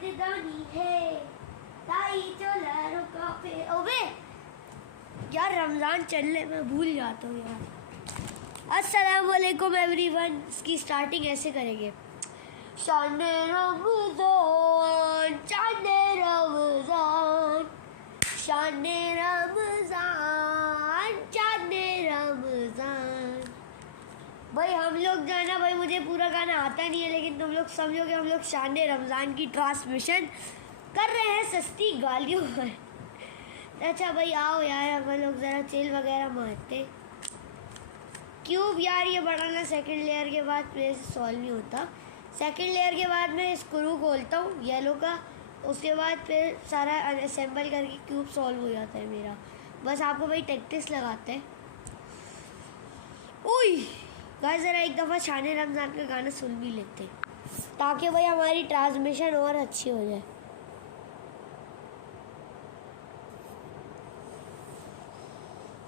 जिदानी है ताई चोला रुका पे। ओबे यार रमज़ान चलने में भूल जाता हूँ यार। अस्सलामुअलैकुम एवरीवन। इसकी स्टार्टिंग ऐसे करेंगे। शाने रमज़ान शाने रमज़ान शाने रमज़ान शाने रमज़ान। भाई हम लोग जो है ना भाई, मुझे पूरा गाना आता नहीं है, लेकिन तुम लोग समझो कि हम लोग शाने रमज़ान की ट्रांसमिशन कर रहे हैं सस्ती गालियों पर। अच्छा भाई आओ यार, हम लोग ज़रा चिल वगैरह मारते। क्यूब यार ये बढ़ाना सेकंड लेयर के बाद मेरे से सॉल्व नहीं होता। सेकंड लेयर के बाद मैं स्क्रू खोलता हूँ येलो का, उसके बाद फिर सारा असेंबल करके क्यूब सॉल्व हो जाता है मेरा। बस आपको भाई टैक्टिक्स लगाते हैं। ओए गाइस ज़रा एक दफ़ा शाने रमज़ान का गाना सुन भी लेते हैं, ताकि भाई हमारी ट्रांसमिशन और अच्छी हो जाए।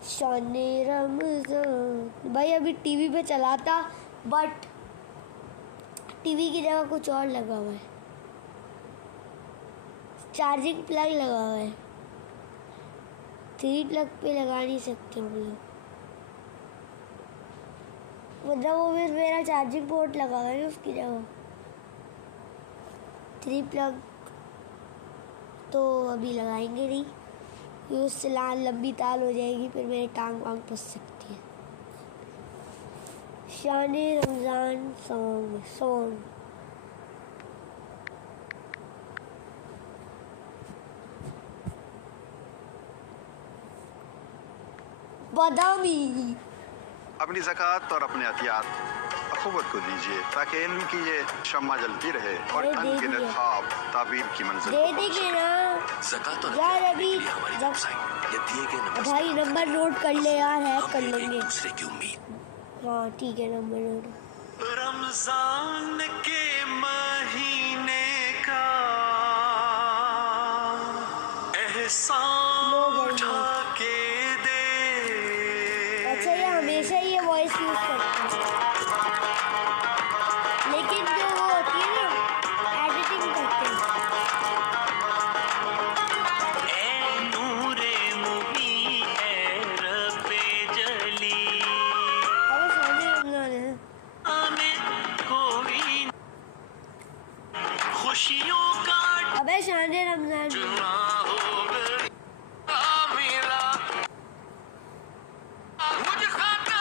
शाने रमज़ान भाई अभी टीवी पे चलाता, बट टीवी की जगह कुछ और लगा हुआ है। चार्जिंग प्लग लगा हुआ है, 3 प्लग पे लगा नहीं सकते हम लोग। मतलब वो भी मेरा चार्जिंग पोर्ट लगा हुआ है उसकी जगह। 3 प्लग तो अभी लगाएंगे नहीं, उससे लंबी ताल हो जाएगी, फिर मेरी टांग वांग फंस सकती है। शाने रमज़ान सॉन्ग बादामी। अपनी ज़कात और अपने अतियात अखुवत को दीजिए, ताकि इल्म की ये शम्मा जलती रहे और अनगिनत ख्वाब ताबीर की मंजिल दे देंगे ना यार। अभी भाई नंबर नोट कर ले यार, हैक कर लेंगे। हाँ ठीक है, नंबर नोट। रमजान के महीने का एहसान उठा के दे। अच्छा ये हमेशा ही ये वॉइस यूज करते हैं, लेकिन जो वो होती है ना एडिटिंग करते हैं। ए नूरे मुबी ए रब्बे जली। अबे शाने रमज़ान है। कोई खुशियों का अबे शाने रमज़ान चुना हो मिला मुझे खाता।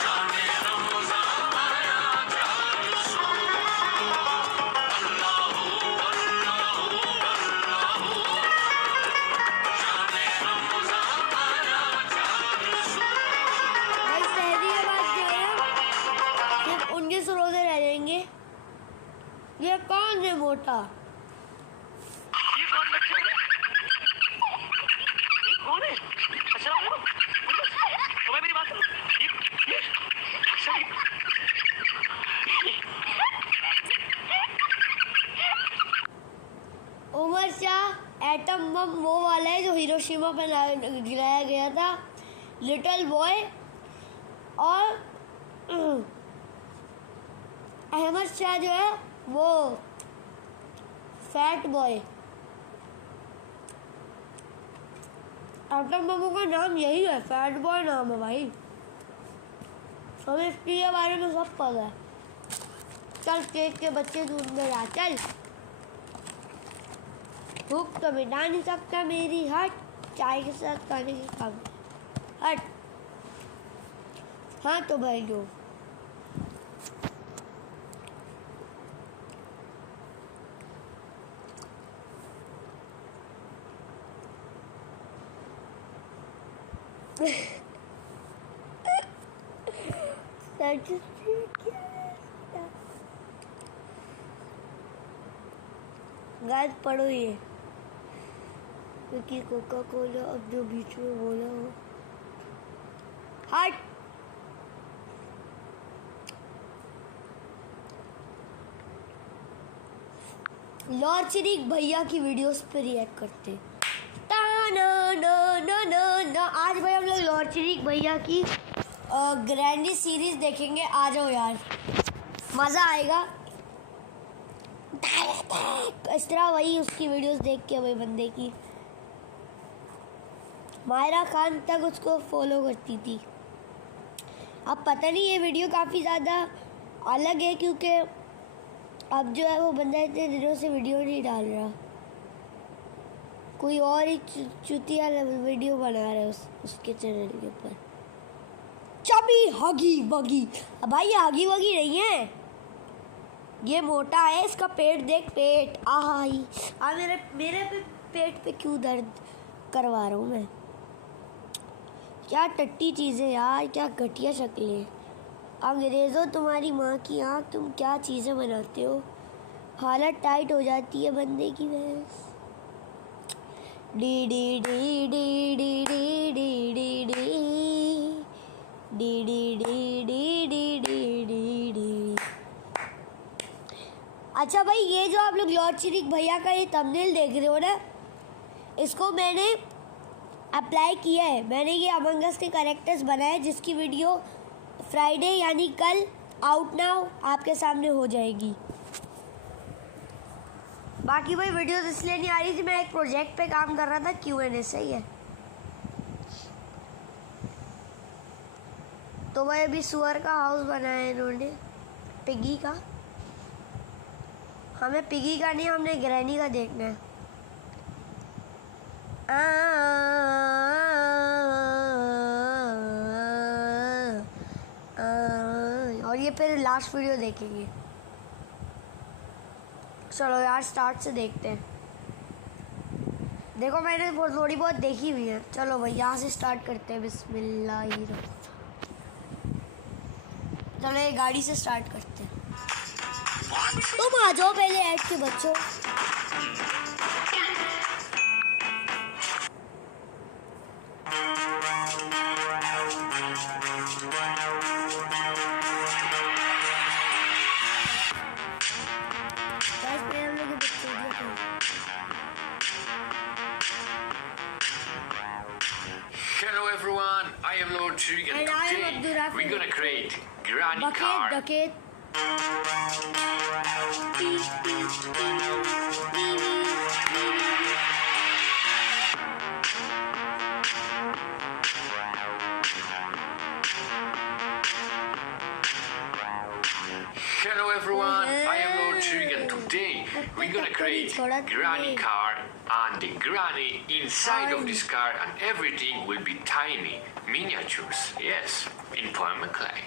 शाने रमज़ान आया भाई सहरी के बाद जो है सिर्फ 19 रोजे रह जाएंगे। ये कौन है मोटा? ये कौन बच्चे हैं? ये कौन है? अस्सलाम वालेकुम। तो भाई मेरी बात सुनो। ये सही। उमर शाह एटम बम वो वाला है जो हिरोशिमा पे गिराया गया था। लिटिल बॉय और अहमद शाह जो है वो फैट बॉय। एटम बमों का नाम यही है, फैट बॉय नाम है भाई। हमें इसके बारे में सब पता है। चल केक के बच्चे दूध में जा, चल। भूख तो मिटा नहीं सकता मेरी, हट। चाय के साथ खाने की काम, हट। हाँ तो भाई जो गाइस पढ़ो ये, क्योंकि कोका कोला अब जो बीच में बोला हो, हट। लॉर्ड शरीक भैया की वीडियोस पे रिएक्ट करते। आज भाई हम लोग लॉर्ड शरीक भैया की ग्रैंडी सीरीज देखेंगे, आ जाओ यार, मज़ा आएगा। इस तरह वही उसकी वीडियोस देख के वही बंदे की मायरा खान तक उसको फॉलो करती थी। अब पता नहीं ये वीडियो काफ़ी ज़्यादा अलग है क्योंकि अब जो है वो बंदा इतने दिनों से वीडियो नहीं डाल रहा, कोई और ही चुतिया वीडियो बना रहा है उसके चैनल के ऊपर। चबी हगी वगी, अब भाई ये हगी वगी नहीं है, ये मोटा है, इसका पेट देख, पेट आई मेरे पेट पे क्यों दर्द करवा रहा हूँ मैं। क्या टट्टी चीज़ें यार, क्या घटिया शक्लें। अंग्रेज़ों तुम्हारी माँ की आँख, तुम क्या चीज़ें बनाते हो। हालत टाइट हो जाती है बंदे की बस। D D D D D D D D D D D D D D D D. अच्छा भाई, ये जो आप लोग लॉर्ड चिरिक भैया का ये थंबनेल देख रहे हो ना, इसको मैंने अप्लाई किया है। मैंने ये अमंग अस के कैरेक्टर्स बनाए जिसकी वीडियो फ्राइडे यानी कल आउट नाउ आपके सामने हो जाएगी। बाकी भाई वीडियोस इसलिए नहीं आ रही थी, मैं एक प्रोजेक्ट पे काम कर रहा था, Q&A, सही है। तो भाई अभी सुअर का हाउस बनाया है इन्होंने, पिगी का। हमें पिगी का नहीं, हमने ग्रैनी का देखना है। और ये फिर लास्ट वीडियो देखेंगे। चलो यार स्टार्ट से देखते हैं। देखो मैंने थोड़ी बहुत देखी हुई है। चलो भाई यहाँ से स्टार्ट करते हैं। बिस्मिल्लाह। चलो ये गाड़ी से स्टार्ट करते हैं। तुम आ जाओ पहले ऐड के बच्चों। Hello everyone, I am Lord Chirik and today we're gonna create granny car. Bucket. Hello everyone, I am Lord Chirik and today we're gonna create granny car, and the granny inside of this car and everything will be tiny miniatures, yes, in polymer clay.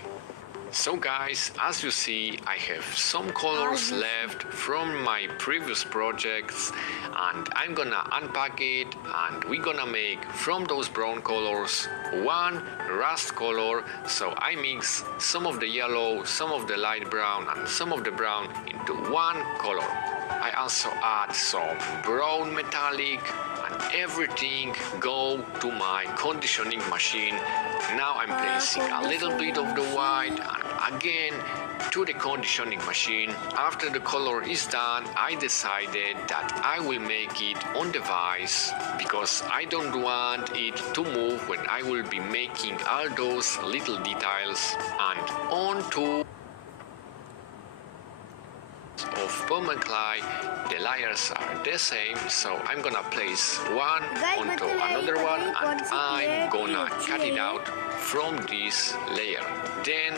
So guys, as you see, I have some colors left from my previous projects and I'm gonna unpack it and we're gonna make from those brown colors one rust color. So I mix some of the yellow, some of the light brown and some of the brown into one color. I also add some brown metallic and everything go to my conditioning machine. Now I'm placing a little bit of the white and again to the conditioning machine. After the color is done, I decided that I will make it on the vise because I don't want it to move when I will be making all those little details. And on to of permaclay, the layers are the same, so I'm gonna place one onto another one and I'm gonna cut it out from this layer. Then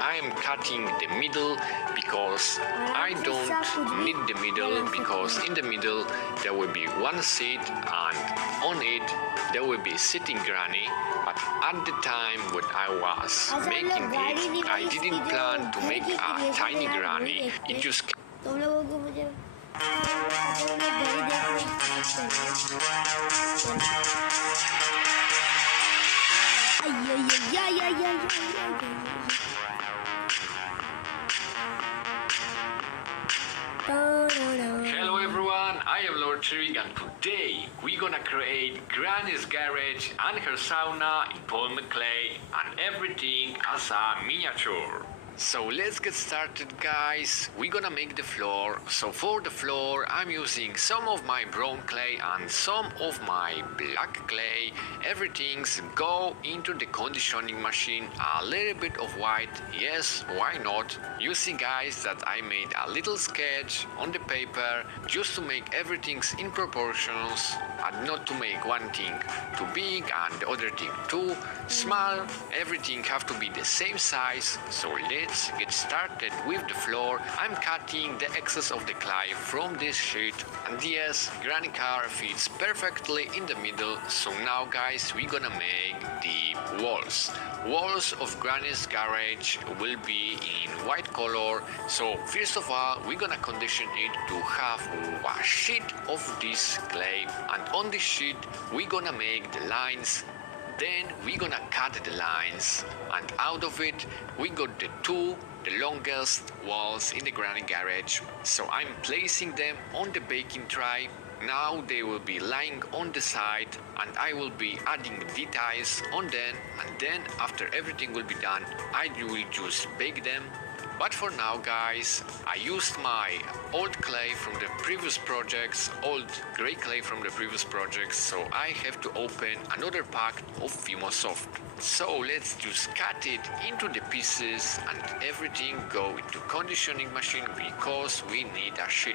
I'm cutting the middle because I don't need the middle, because in the middle there will be one seat and on it there will be sitting granny. But at the time when I was making it, I didn't plan to make a tiny granny. It just तुम लोगों को मुझे Hello everyone, I am Lord Chirik and today we're gonna create Granny's garage and her sauna in polymer clay and everything as a miniature. So let's get started, guys. We're gonna make the floor. So for the floor, I'm using some of my brown clay and some of my black clay. Everything's go into the conditioning machine. A little bit of white, yes, why not? You see, guys, that I made a little sketch on the paper just to make everything's in proportions and not to make one thing too big and the other thing too small. Everything have to be the same size. So let's get started with the floor. I'm cutting the excess of the clay from this sheet, and yes, granny car fits perfectly in the middle. So now, guys, we're gonna make the walls. Walls of Granny's garage will be in white color. So first of all, we're gonna condition it to have a sheet of this clay, and on this sheet we're gonna make the lines. Then we're gonna cut the lines, and out of it we got the longest walls in the granny garage. So I'm placing them on the baking tray. Now they will be lying on the side, and I will be adding details on them, and then after everything will be done, I will just bake them. But for now, guys, I used my old clay from the previous projects, old gray clay from the previous projects, so I have to open another pack of Fimo Soft. So let's just cut it into the pieces and everything go into conditioning machine because we need a sheet.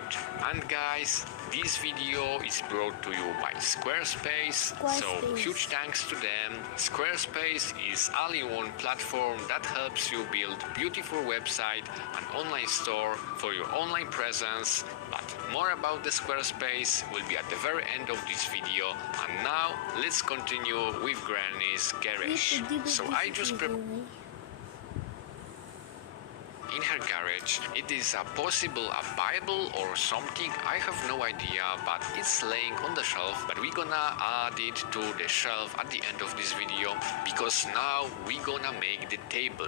And guys, this video is brought to you by Squarespace. So huge thanks to them. Squarespace is all-in-one platform that helps you build beautiful website and online store for your online presence. But more about the Squarespace will be at the very end of this video. And now let's continue with Granny's garage. So I just prepared in her garage. It is a possible a Bible or something, I have no idea, but it's laying on the shelf. But we're gonna add it to the shelf at the end of this video, because now we're gonna make the table.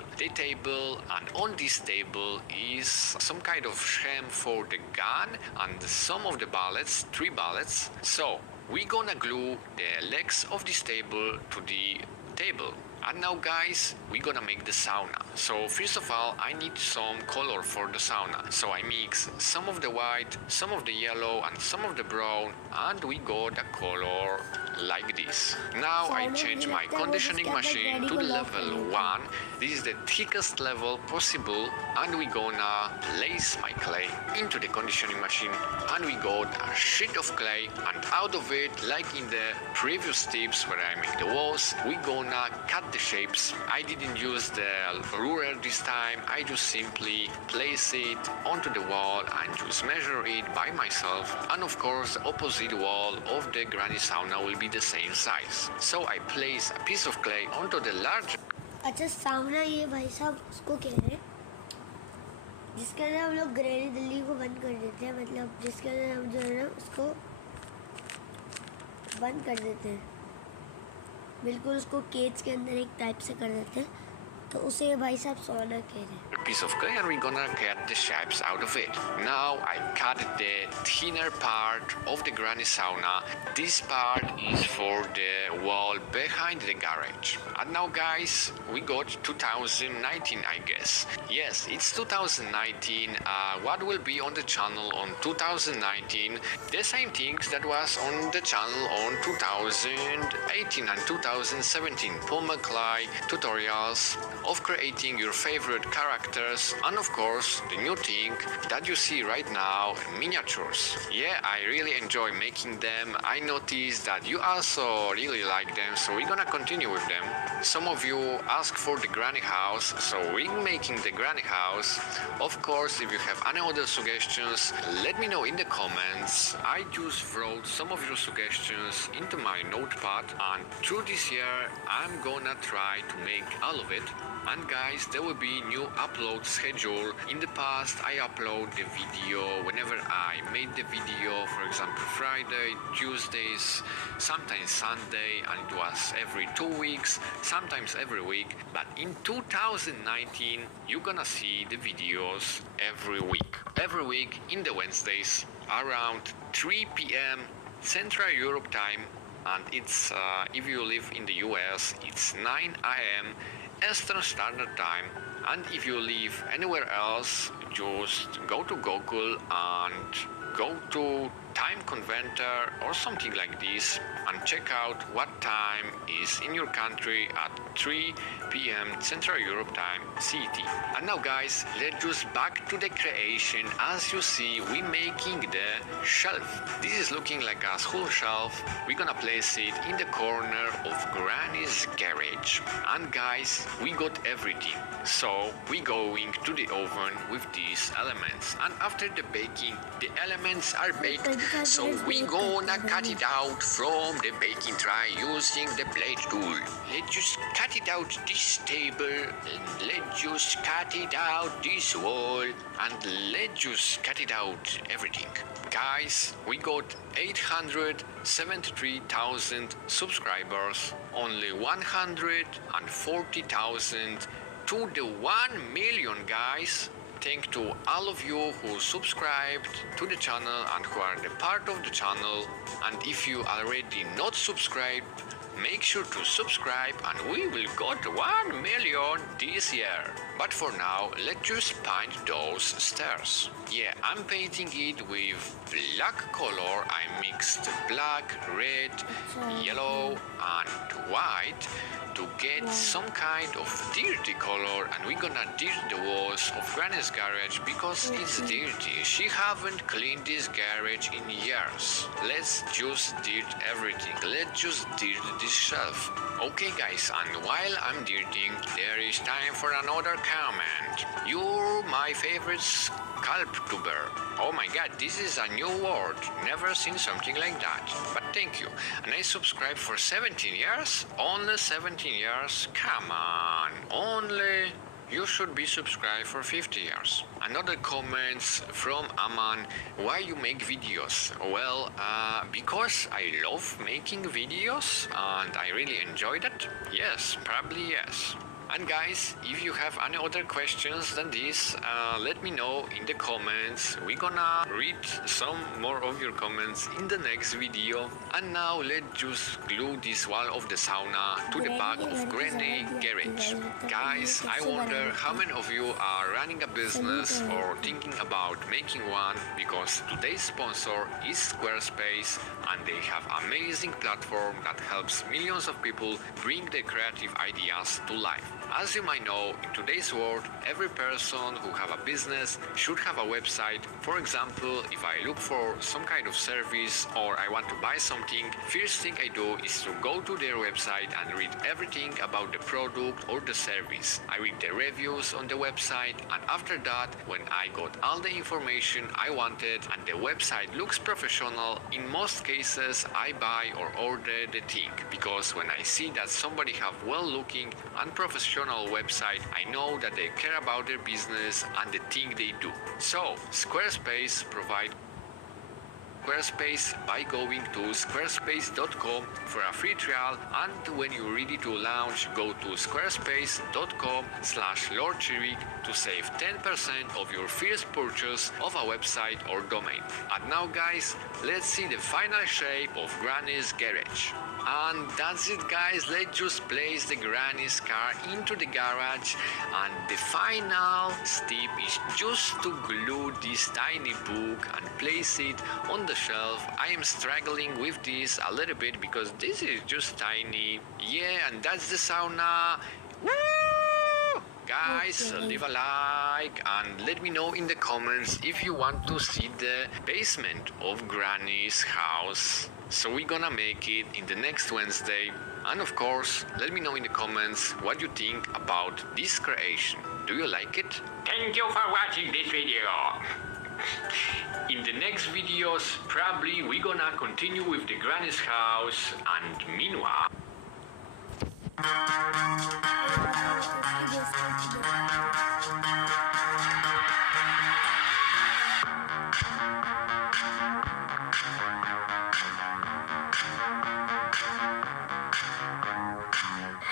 And on this table is some kind of sham for the gun and some of the ballets, 3 ballets. So we're gonna glue the legs of this table to the table. And now, guys, we're gonna make the sauna. So first of all, I need some color for the sauna. So I mix some of the white, some of the yellow and some of the brown, and we got a color like this. Now I change my conditioning machine to level 1. This is the thickest level possible, and we gonna place my clay into the conditioning machine, and we got a sheet of clay, and out of it, like in the previous tips where I make the walls, we gonna cut the shapes. I didn't use the ruler this time. I just simply place it onto the wall and just measure it by myself. And of course, the opposite wall of the granny sauna will be the same size. So I place a piece of clay onto the larger. अच्छा सामना ये भाई साहब उसको कह रहे हैं जिसके अंदर हम लोग ग्रैनी दिल्ली को बंद कर देते हैं, मतलब जिसके अंदर हम जो है ना उसको बंद कर देते हैं, बिल्कुल उसको केज के अंदर एक टाइप से कर देते हैं, तो उसे भाई साहब सोना कह रहे हैं. Piece of clay, and we're gonna cut the shapes out of it. Now I cut the thinner part of the granny sauna. This part is for the wall behind the garage. And now, guys, we got 2019, I guess. Yes, it's 2019. What will be on the channel on 2019? The same things that was on the channel on 2018 and 2017. Polymer clay tutorials of creating your favorite characters, and of course the new thing that you see right now, miniatures. Yeah, I really enjoy making them. I noticed that you also really like them, so we're gonna continue with them. Some of you ask for the granny house, so we're making the granny house. Of course, if you have any other suggestions, let me know in the comments. I just wrote some of your suggestions into my notepad, and through this year I'm gonna try to make all of it. And guys, there will be new upload schedule. In the past, I upload the video whenever I made the video, for example Friday, Tuesdays, sometimes Sunday, and it was every 2 weeks, sometimes every week. But in 2019, you're gonna see the videos every week. Every week in the Wednesdays around 3 p.m. Central Europe time, and it's if you live in the US, it's 9 a.m. Eastern Standard Time. And if you live anywhere else, just go to Google and go to time converter or something like this and check out what time is in your country at 3 p.m. Central Europe time CET. And now guys, let's just back to the creation. As you see, we making the shelf. This is looking like a school shelf. We're gonna place it in the corner of Granny's garage. And guys, we got everything. So we going to the oven with these elements. And after the baking, the elements are baked. So we gonna cut it out from the baking tray using the blade tool. Let's just cut it out this table, and let's just cut it out this wall, and let's just cut it out everything. Guys, we got 873,000 subscribers, only 140,000 to the 1 million, guys. Thanks to all of you who subscribed to the channel and who are the part of the channel. And if you already not subscribed, make sure to subscribe and we will go to 1 million this year. But for now, let's just paint those stairs. Yeah, I'm painting it with black color. I mixed black, red, yellow and white to get some kind of dirty color, and we're gonna dirt the walls of Granny's garage because it's dirty. She haven't cleaned this garage in years. Let's just dirt everything. Let's just dirt this shelf. Okay guys, and while I'm dirting, there is time for another comment. You're my favorite sculptor. Oh my god, this is a new word. Never seen something like that. But thank you. And I subscribed for 17 years? Only 17 years? Come on. Only... You should be subscribed for 50 years. Another comments from Aman, why you make videos? Well, because I love making videos and I really enjoy that. Yes, probably yes. And guys, if you have any other questions than this, let me know in the comments. We're gonna read some more of your comments in the next video. And now let's just glue this wall of the sauna to the back of Granny garage. Guys, I wonder how many of you are running a business or thinking about making one, because today's sponsor is Squarespace and they have amazing platform that helps millions of people bring their creative ideas to life. As you might know, in today's world, every person who have a business should have a website. For example, if I look for some kind of service or I want to buy something, first thing I do is to go to their website and read everything about the product or the service. I read the reviews on the website, and after that, when I got all the information I wanted and the website looks professional, in most cases I buy or order the thing, because when I see that somebody have well looking and professional website, I know that they care about their business and the thing they do. So Squarespace provide Squarespace by going to squarespace.com for a free trial, and when you're ready to launch, go to squarespace.com/LordChivik to save 10% of your first purchase of a website or domain. And now guys, let's see the final shape of Granny's garage. And that's it guys, let's just place the Granny's car into the garage, and the final step is just to glue this tiny book and place it on the shelf. I am struggling with this a little bit because this is just tiny. Yeah, and that's the sauna. Woo! Guys, leave a like and let me know in the comments if you want to see the basement of Granny's house. So we're gonna make it in the next Wednesday. And of course, let me know in the comments what you think about this creation. Do you like it? Thank you for watching this video. In the next videos, probably we're gonna continue with the Granny's house, and meanwhile...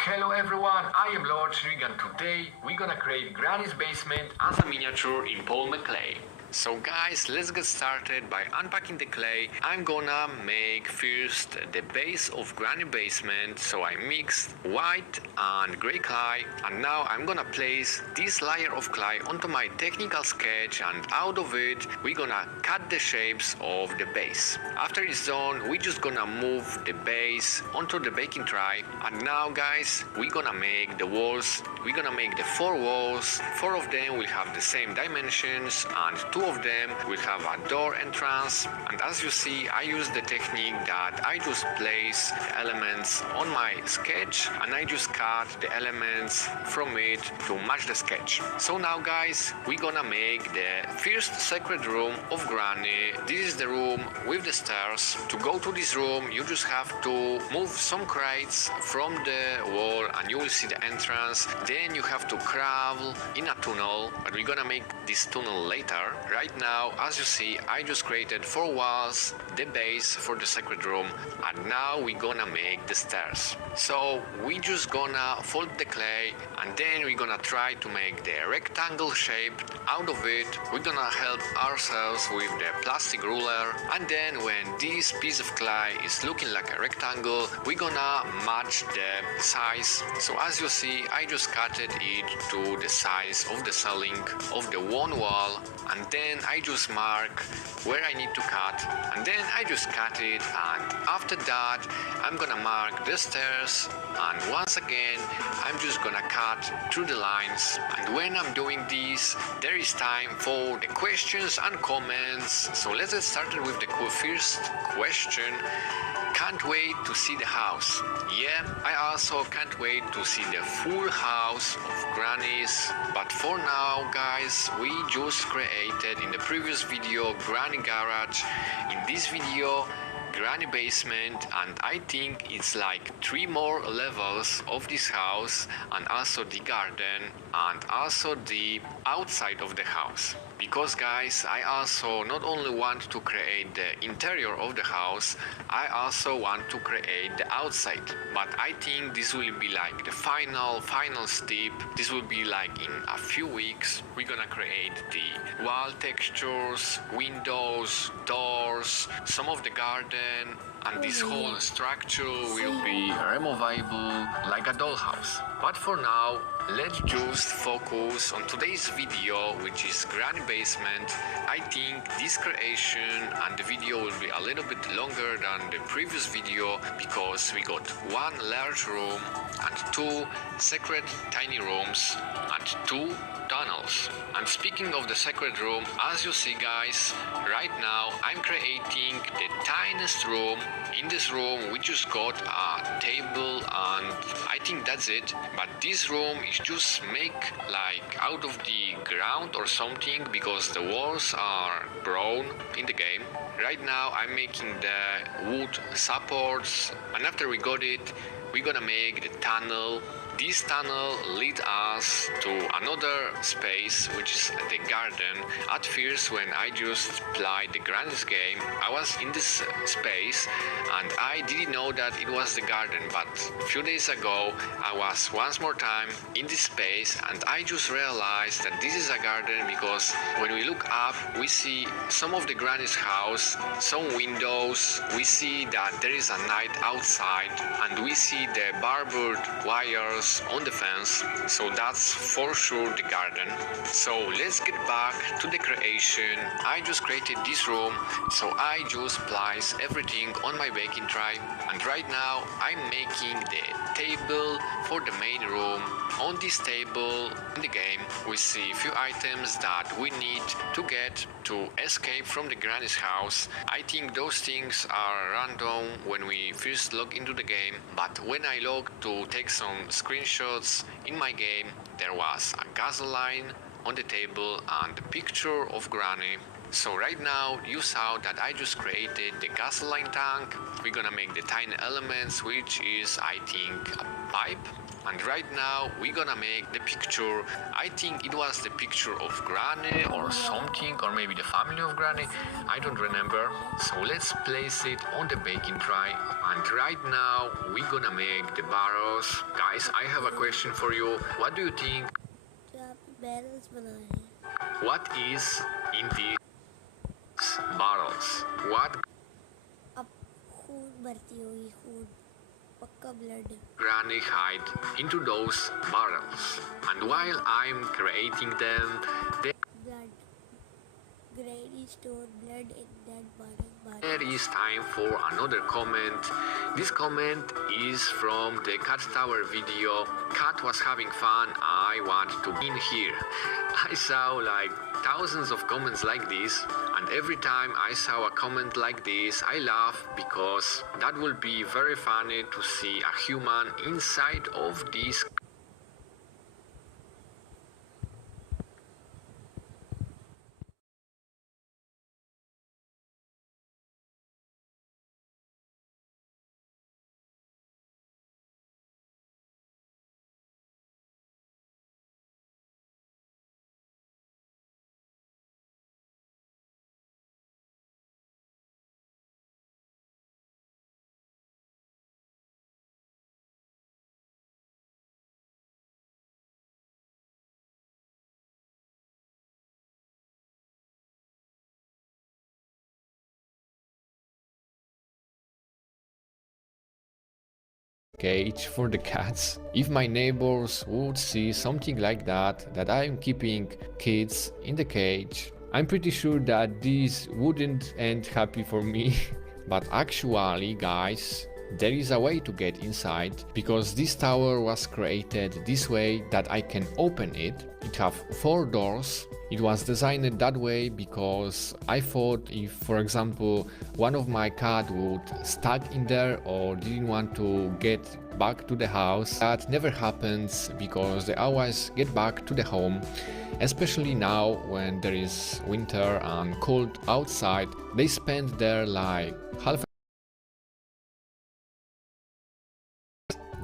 Hello everyone, I am Lord Shrig, and today we're gonna create Granny's basement as a miniature in Paul McClay. So guys, let's get started by unpacking the clay. I'm gonna make first the base of granny basement. So I mixed white and gray clay, and now I'm gonna place this layer of clay onto my technical sketch, and out of it we're gonna cut the shapes of the base. After it's done, we're just gonna move the base onto the baking tray. And now guys, we're gonna make the walls. We're gonna make the 4 walls. 4 of them will have the same dimensions, and 2 of them will have a door entrance. And as you see, I use the technique that I just place the elements on my sketch, and I just cut the elements from it to match the sketch. So now guys, we're gonna make the first sacred room of Granny. This is the room with the stairs. To go to this room, you just have to move some crates from the wall and you will see the entrance. Then you have to crawl in a tunnel, but we're gonna make this tunnel later. Right now, as you see, I just created 4 walls, the base for the sacred room, and now we're gonna make the stairs. So we just gonna fold the clay, and then we're gonna try to make the rectangle shape. Out of it, we're gonna help ourselves with the plastic ruler, and then when this piece of clay is looking like a rectangle, we're gonna match the size. So as you see, I just cut it to the size of the ceiling of the one wall, and then I just mark where I need to cut, and then I just cut it, and after that I'm gonna mark the stairs, and once again I'm just gonna cut through the lines. And when I'm doing this, there is time for the questions and comments. So let's get started with the first question. Can't wait to see the house. Yeah, I also can't wait to see the full house of Granny's. But for now, guys, we just created in the previous video Granny garage. In this video, Granny basement, and I think it's like 3 more levels of this house, and also the garden, and also the outside of the house. Because guys, I also not only want to create the interior of the house, I also want to create the outside. But I think this will be like the final step. This will be like in a few weeks. We're gonna create the wall textures, windows, doors, some of the garden, and this whole structure will be removable like a dollhouse. But for now, let's just focus on today's video, which is Granny basement. I think this creation and the video will be a little bit longer than the previous video because we got 1 large room and 2 separate tiny rooms and 2 tunnels. And speaking of the sacred room, as you see guys, right now I'm creating the tiniest room. In this room we just got a table, and I think that's it. But this room is just make like out of the ground or something, because the walls are brown in the game. Right now I'm making the wood supports, and after we got it, we're gonna make the tunnel. This tunnel leads us to another space, which is the garden. At first, when I just played the Granny's game, I was in this space and I didn't know that it was the garden, but a few days ago I was once more time in this space and I just realized that this is a garden, because when we look up we see some of the Granny's house, some windows, we see that there is a night outside, and we see the barbed wires on the fence, so that's for sure the garden. So let's get back to the creation. I just created this room, so I just place everything on my baking tray, and right now I'm making the table for the main room. On this table in the game we see a few items that we need to get to escape from the Granny's house. I think those things are random when we first log into the game, but when I log to take some screenshots in my game, there was a gas line on the table and a picture of Granny. So right now you saw that I just created the gasoline tank. We're gonna make the tiny elements, which is I think a pipe. And right now we're gonna make the picture. I think it was the picture of Granny or something, or maybe the family of Granny, I don't remember. So let's place it on the baking tray. And right now we're gonna make the barrels. Guys, I have a question for you. What do you think? What is in the barrels. What अब खून भर्ती होगी खून पक्का blood Granny hide into those barrels? And while I'm creating them, blood granny store blood in that barrel there is time for another comment. This comment is from the Cat Tower video. Cat was having fun. I want to be in here. I saw like thousands of comments like this, and every time I saw a comment like this, I laugh because that will be very funny to see a human inside of this. Cage for the cats. If my neighbors would see something like that I'm keeping kids in the cage, I'm pretty sure that this wouldn't end happy for me. But actually, guys, there is a way to get inside, because this tower was created this way that I can open it. It have 4 doors. It was designed that way because I thought if, for example, one of my cat would stuck in there or didn't want to get back to the house, that never happens because they always get back to the home. Especially now when there is winter and cold outside, they spend there like half.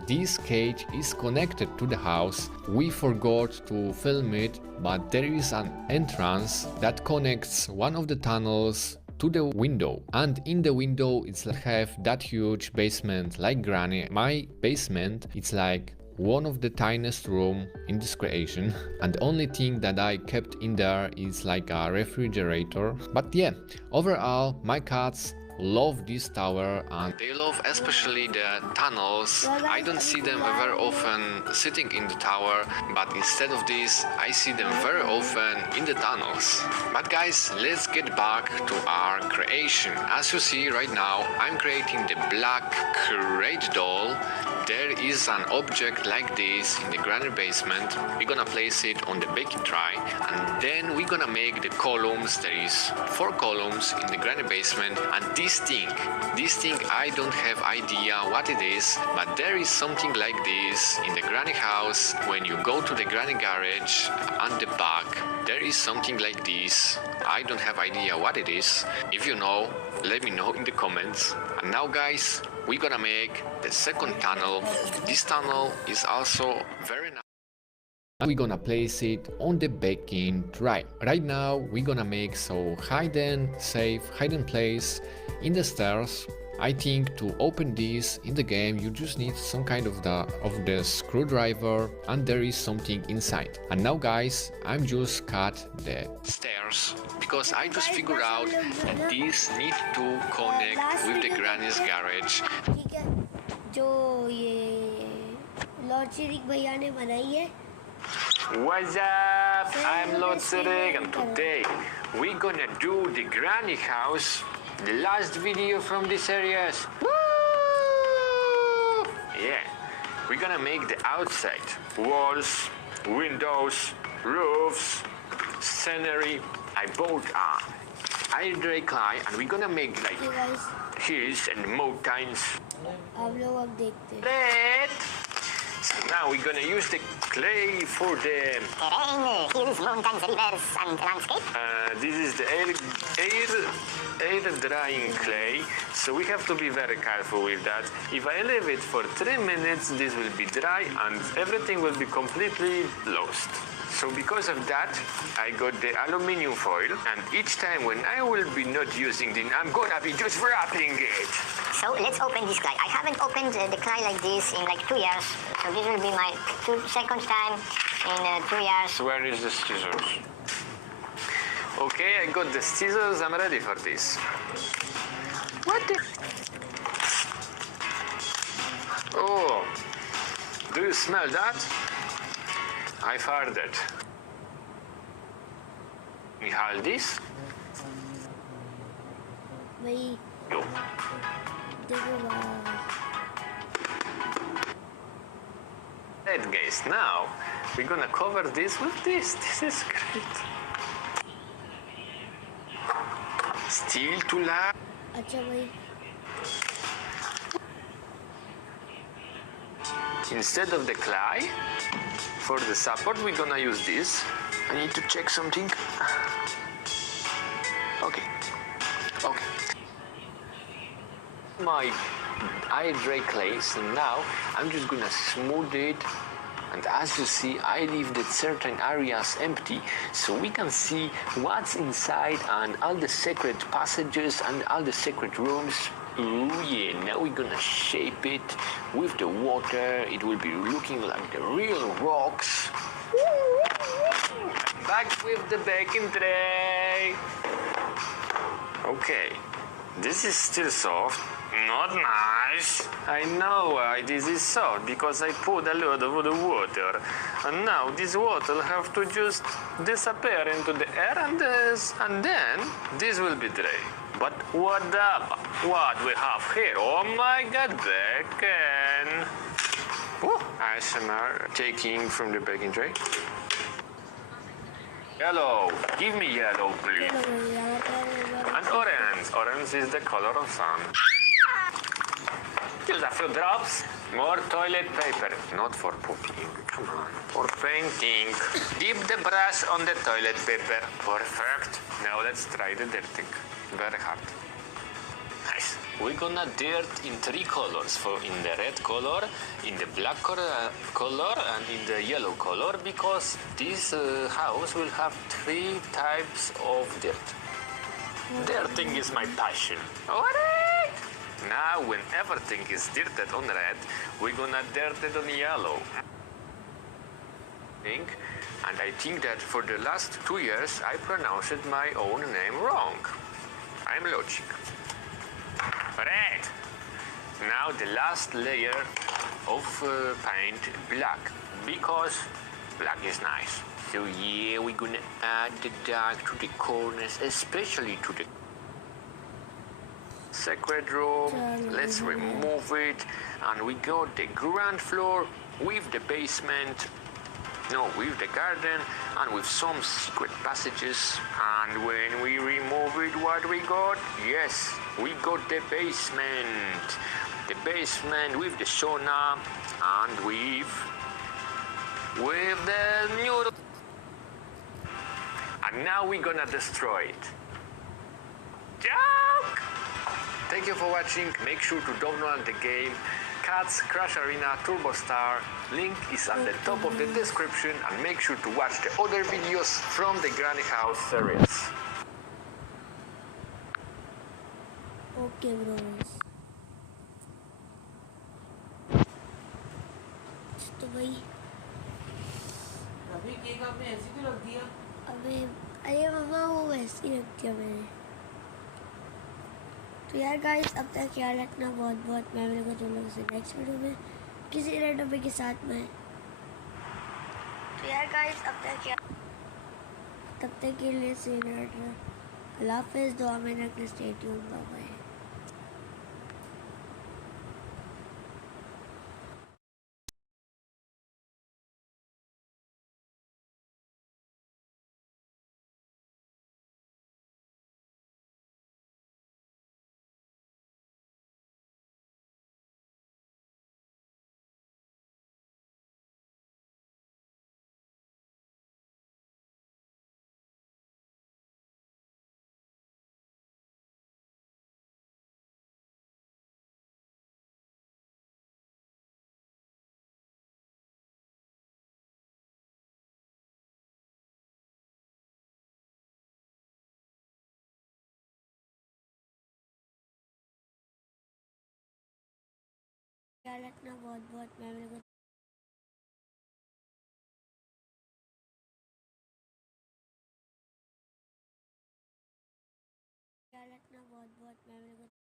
This cage is connected to the house. We forgot to film it, but there is an entrance that connects one of the tunnels to the window, and in the window it's have that huge basement like Granny. My basement, it's like one of the tiniest room in this creation, and the only thing that I kept in there is like a refrigerator. But yeah, overall my cats love this tower, and they love especially the tunnels. I don't see them very often sitting in the tower, but instead of this I see them very often in the tunnels. But guys, let's get back to our creation. As you see right now, I'm creating the black crate doll. There is an object like this in the granite basement. We're gonna place it on the baking tray, and then we're gonna make the columns. There is 4 columns in the granite basement, and this thing I don't have idea what it is, but there is something like this in the granny house. When you go to the granny garage on the back, there is something like this. I don't have idea what it is. If you know, let me know in the comments. And now guys, we're gonna make the second tunnel. This tunnel is also very nice. We're gonna place it on the baking tray. Right now we're gonna make so hidden place in the stairs. I think to open this in the game you just need some kind of the screwdriver, and there is something inside. And now guys, I'm just cut the stairs because I just figured out that this need to connect with the granny's garage. ठीक है जो ये Lord शिरिक भैया ने बनाई है. What's up? I'm Lord Sirik, and today we're gonna do the granny house, the last video from this series. Woo! Yeah, we're gonna make the outside walls, windows, roofs, scenery. I bought hydrate clay, and we're gonna make like hills and mountains. आप लोग अब देखते हैं. So now we're gonna use the clay for the terrain, hills, mountains, rivers, and landscape. This is the air drying clay, so we have to be very careful with that. If I leave it for 3 minutes, this will be dry and everything will be completely lost. So because of that, I got the aluminium foil, and each time when I will be not using it, I'm gonna be just wrapping it. So let's open this clay. I haven't opened the clay like this in like 2 years. So this will be my second time in 2 years. Where is the scissors? Okay, I got the scissors. I'm ready for this. What the? Oh, do you smell that? I farted. We have this. भाई Yo. देखो वाह Right, guys, now we're gonna cover this with this. This is great. Still too loud. अच्छा भाई Instead of the clay, for the support, we're gonna use this. I need to check something. Okay. Okay. My I dry clay, so now I'm just gonna smooth it. And as you see, I leave the certain areas empty so we can see what's inside and all the secret passages and all the secret rooms. Ooh yeah, now we're gonna shape it with the water. It will be looking like the real rocks. Back with the baking tray. Okay, this is still soft. Not nice. I know why this is soft, because I put a lot of the water. And now this water have to just disappear into the air and then this will be dry. But what we have here? Oh my god, bacon. Oh, ASMR taking from the baking tray. Yellow. Give me yellow, please. And orange. Orange is the color of sun. Use a few drops. More toilet paper. Not for pooping. Come on. For painting. Dip the brush on the toilet paper. Perfect. Now let's try the dirting. Very hard. Nice. We're gonna dirt in 3 colors. For in the red color, in the black color, and in the yellow color, because this house will have 3 types of dirt. Dirting is my passion. Alright. Now, when everything is dirted on red, we're gonna dirt it on yellow. And I think that for the last 2 years, I pronounced my own name wrong. I'm logic. Red. Now the last layer of paint black, because black is nice. So yeah, we're gonna add the dark to the corners, especially to the secret room. Let's remove it, and we got the ground floor with the basement. No, with the garden and with some secret passages. And when we remove it, what we got? Yes, we got the basement. The basement with the sauna and with the new. And now we're gonna destroy it. Joke! Thank you for watching. Make sure to download the game Cats Crash Arena Turbo Star. Link is at the top of the description, and make sure to watch the other videos from the Granny House series. Okay Bros तो भाई अभी cake आपने ऐसे क्यों रख दिया? अबे अरे मम्मा वो वैसे ही रख दिया मैंने तो यार गाइस अब तक ख्याल रखना बहुत बहुत मैं मिलूंगा तुम लोगों से नेक्स्ट वीडियो में किसी नए टॉपिक के साथ में तो यार गाइस अब तक के लिए से अल्लाह हाफिज़ दुआ में रखना स्टे ट्यून्ड बाय बाय ख्याल रखना बहुत बहुत मैं मिलूंगा रखना बहुत बहुत। मैं मेरे को